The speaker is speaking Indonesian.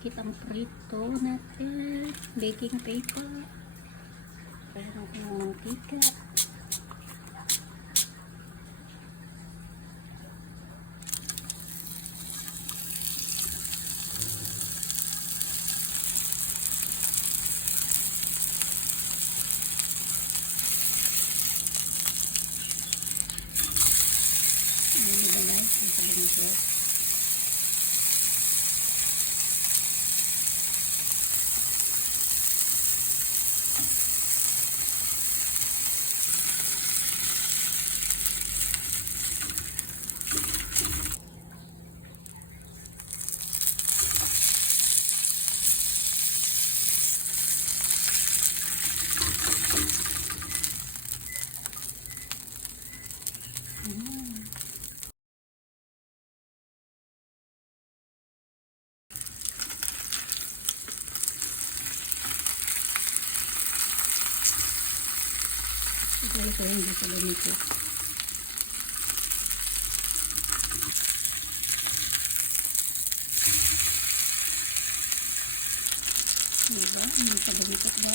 Dikit ang prito natin. Baking paper. Meron ko ng mantika. Kaya ko hindi sila nito. Diba? Hindi sila nito ba?